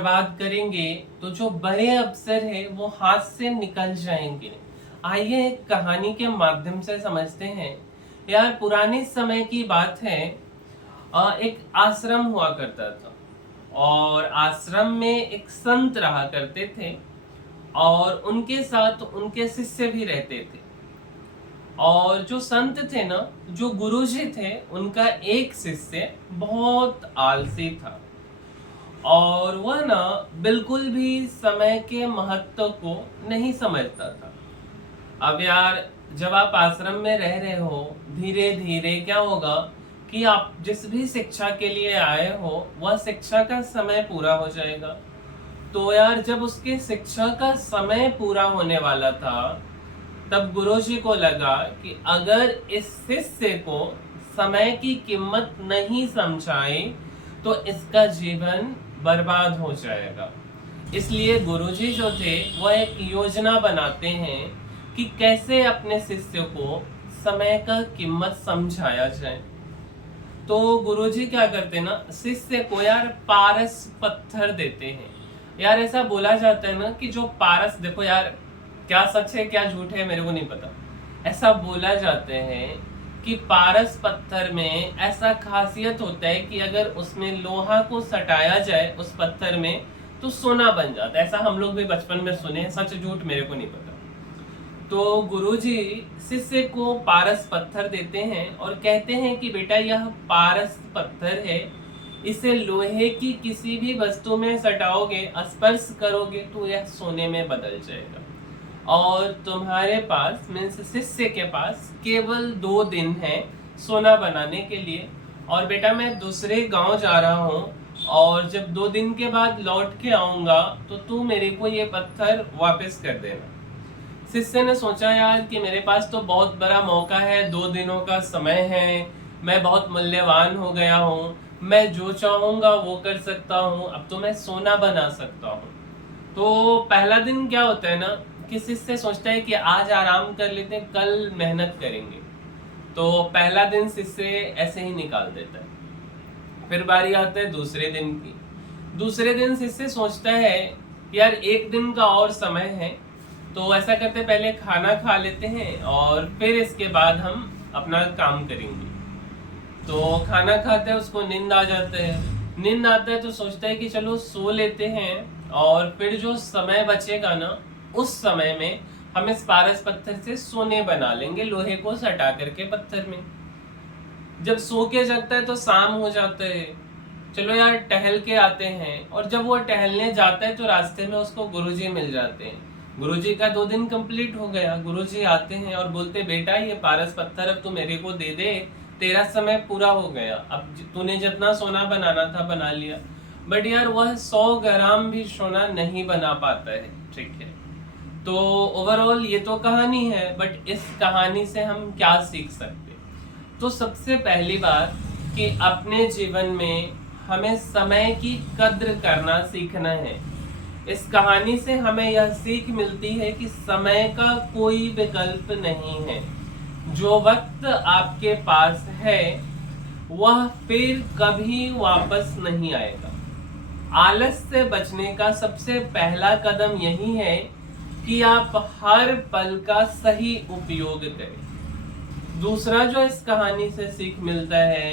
बर्बाद करेंगे तो जो बड़े अवसर है वो हाथ से निकल जाएंगे। आइए एक कहानी के माध्यम से समझते हैं। यार पुराने समय की बात है। एक आश्रम हुआ करता था और आश्रम में एक संत रहा करते थे और उनके साथ उनके शिष्य भी रहते थे। और जो संत थे ना, जो गुरुजी थे, उनका एक शिष्य बहुत आलसी था और वह ना बिल्कुल भी समय के महत्व को नहीं समझता था। अब यार जब आप आश्रम में रह रहे हो, धीरे धीरे क्या होगा कि आप जिस भी शिक्षा के लिए आए हो वह शिक्षा का समय पूरा हो जाएगा। तो यार जब उसके शिक्षा का समय पूरा होने वाला था तब गुरुजी को लगा कि अगर इस शिष्य को समय की कीमत नहीं समझाई तो इसका जीवन बर्बाद हो जाएगा। इसलिए गुरुजी जो थे वह एक योजना बनाते हैं कि कैसे अपने शिष्य को समय का कीमत समझाया जाए। तो गुरुजी क्या करते ना, शिष्य को यार पारस पत्थर देते हैं। यार ऐसा बोला जाता है ना कि जो पारस, देखो यार क्या सच है क्या झूठ है मेरे को नहीं पता, ऐसा बोला जाते हैं कि पारस पत्थर में ऐसा खासियत होता है कि अगर उसमें लोहा को सटाया जाए उस पत्थर में तो सोना बन जाता है। ऐसा हम लोग भी बचपन में सुने हैं, सच झूठ मेरे को नहीं पता। तो गुरुजी शिष्य को पारस पत्थर देते हैं और कहते हैं कि बेटा यह पारस पत्थर है, इसे लोहे की किसी भी वस्तु में सटाओगे, स्पर्श करोगे तो यह सोने में बदल जाएगा। और तुम्हारे पास मीन्स शिष्य के पास केवल 2 दिन है सोना बनाने के लिए। और बेटा मैं दूसरे गांव जा रहा हूँ और जब 2 दिन के बाद लौट के आऊंगा तो तू मेरे को ये पत्थर वापस कर देना। शिष्य ने सोचा यार कि मेरे पास तो बहुत बड़ा मौका है, 2 दिनों का समय है, मैं बहुत मूल्यवान हो गया हूँ, मैं जो चाहूंगा वो कर सकता हूँ, अब तो मैं सोना बना सकता हूँ। तो पहला दिन क्या होता है ना कि शिष्य सोचता है कि आज आराम कर लेते हैं, कल मेहनत करेंगे। तो पहला दिन शिष्य ऐसे ही निकाल देता है। फिर बारी आता है दूसरे दिन की। दूसरे दिन शिष्य सोचता है यार 1 दिन का और समय है, तो ऐसा करते पहले खाना खा लेते हैं और फिर इसके बाद हम अपना काम करेंगे। तो खाना खाते हैं, उसको नींद आ जाता है। नींद आता है तो सोचता है कि चलो सो लेते हैं और फिर जो समय बचेगा ना उस समय में हम इस पारस पत्थर से सोने बना लेंगे, लोहे को सटा करके पत्थर में। जब सो के जगता है तो शाम हो जाता है। चलो यार टहल के आते हैं। और जब वो टहलने जाता है तो रास्ते में उसको गुरुजी मिल जाते हैं। गुरुजी का 2 दिन कंप्लीट हो गया। गुरुजी आते हैं और बोलते बेटा ये पारस पत्थर अब तू मेरे को दे दे, तेरा समय पूरा हो गया, अब तूने जितना सोना बनाना था बना लिया। बट यार वह 100 ग्राम भी सोना नहीं बना पाता है। ठीक है, तो ओवरऑल ये तो कहानी है, बट इस कहानी से हम क्या सीख सकते? तो सबसे पहली बात कि अपने जीवन में हमें समय की कद्र करना सीखना है। इस कहानी से हमें यह सीख मिलती है कि समय का कोई विकल्प नहीं है। जो वक्त आपके पास है वह फिर कभी वापस नहीं आएगा। आलस से बचने का सबसे पहला कदम यही है कि आप हर पल का सही उपयोग करें। दूसरा जो इस कहानी से सीख मिलता है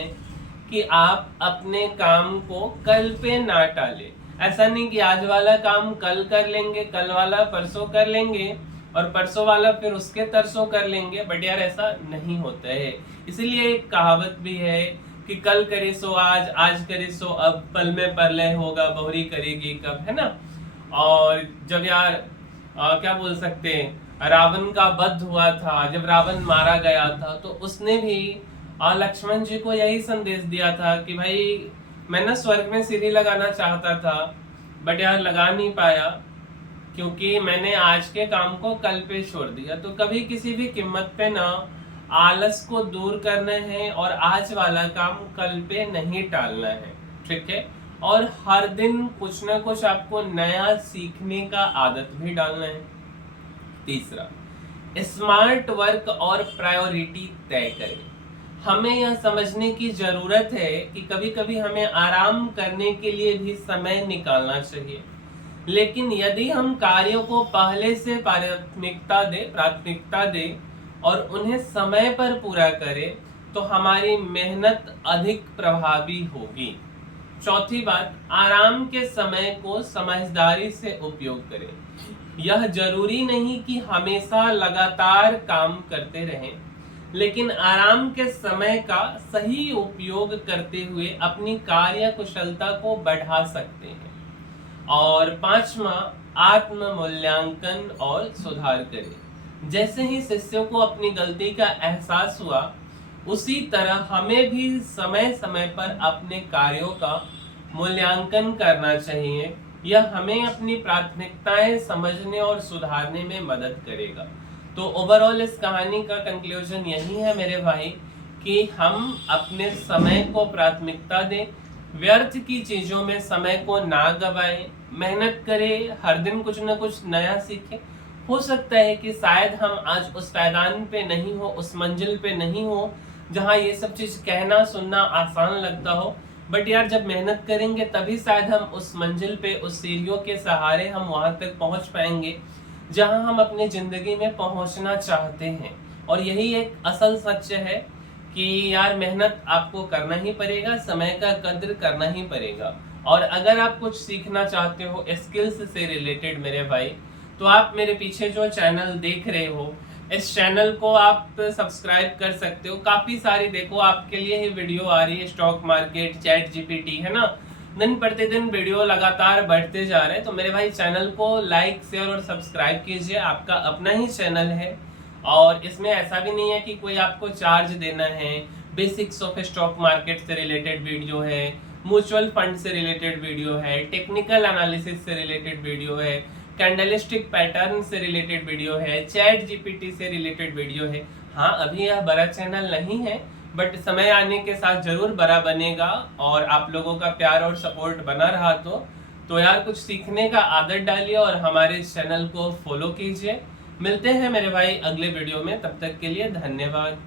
कि आप अपने काम को कल पे ना टालें। ऐसा नहीं कि आज वाला काम कल कर लेंगे, कल वाला परसों कर लेंगे और परसों वाला फिर उसके तरसों कर लेंगे। बट यार ऐसा नहीं होता है। इसीलिए एक कहावत भी है कि कल करे सो आज, आज करे सो अब, पल में परलय होगा बहुरी करेगी कब, है ना। और जब यार क्या बोल सकते हैं, रावण का वध हुआ था, जब रावण मारा गया था तो उसने भी लक्ष्मण जी को यही संदेश दिया था कि भाई मैं ना स्वर्ग में सीढ़ी लगाना चाहता था बट यार लगा नहीं पाया क्योंकि मैंने आज के काम को कल पे छोड़ दिया। तो कभी किसी भी कीमत पे ना आलस को दूर करना है और आज वाला काम कल पे नहीं टालना है। ठीक है, और हर दिन कुछ ना कुछ आपको नया सीखने का आदत भी डालना है। तीसरा, स्मार्ट वर्क और प्रायोरिटी तय करें। हमें यह समझने की जरूरत है कि कभी कभी हमें आराम करने के लिए भी समय निकालना चाहिए। लेकिन यदि हम कार्यों को पहले से प्राथमिकता दे और उन्हें समय पर पूरा करें तो हमारी मेहनत अधिक प्रभावी होगी। चौथी बात, आराम के समय को समझदारी से उपयोग करें। यह जरूरी नहीं कि हमेशा लगातार काम करते रहें, लेकिन आराम के समय का सही उपयोग करते हुए अपनी कार्य कुशलता को बढ़ा सकते हैं। और पांचवा, आत्म मूल्यांकन और सुधार करें। जैसे ही शिष्यों को अपनी गलती का एहसास हुआ, उसी तरह हमें भी समय समय पर अपने कार्यों का मूल्यांकन करना चाहिए। यह हमें अपनी प्राथमिकताएं समझने और सुधारने में मदद करेगा। तो ओवरऑल इस कहानी का कंक्लूजन यही है मेरे भाई कि हम अपने समय को प्राथमिकता दें, व्यर्थ की चीजों में समय को ना गवाएं, मेहनत करें, हर दिन कुछ ना कुछ नया सीखें। हो सकता है कि शायद हम आज उस पायदान पे नहीं हो, उस मंजिल पे नहीं हो जहां ये सब चीज कहना सुनना आसान लगता हो, बट यार जब मेहनत करेंगे तभी शायद हम उस मंजिल पे, उस सीढ़ियों के सहारे हम वहां तक पहुंच पाएंगे जहां हम अपनी जिंदगी में पहुंचना चाहते हैं। और यही एक असल सच है कि यार मेहनत आपको करना ही पड़ेगा, समय का कद्र करना ही पड़ेगा। और अगर आप कुछ सीखना चाहते हो स्किल्स से रिलेटेड मेरे भाई, तो आप मेरे पीछे जो चैनल देख रहे हो, इस चैनल को आप सब्सक्राइब कर सकते हो। काफी सारी देखो आपके लिए ही वीडियो आ रही है, स्टॉक मार्केट, चैट जीपीटी, है ना, दिन प्रतिदिन वीडियो लगातार बढ़ते जा रहे हैं। तो मेरे भाई चैनल को लाइक शेयर और सब्सक्राइब कीजिए, आपका अपना ही चैनल है और इसमें ऐसा भी नहीं है कि कोई आपको चार्ज देना है। बेसिक्स ऑफ स्टॉक मार्केट से रिलेटेड वीडियो है, म्यूचुअल फंड से रिलेटेड वीडियो है, टेक्निकल एनालिसिस से रिलेटेड वीडियो है, कैंडलिस्टिक पैटर्न से रिलेटेड वीडियो है, चैट जीपीटी से रिलेटेड वीडियो है। हाँ, अभी यह बड़ा चैनल नहीं है, बट समय आने के साथ जरूर बड़ा बनेगा और आप लोगों का प्यार और सपोर्ट बना रहा तो यार कुछ सीखने का आदत डालिए और हमारे इस चैनल को फॉलो कीजिए। मिलते हैं मेरे भाई अगले वीडियो में, तब तक के लिए धन्यवाद।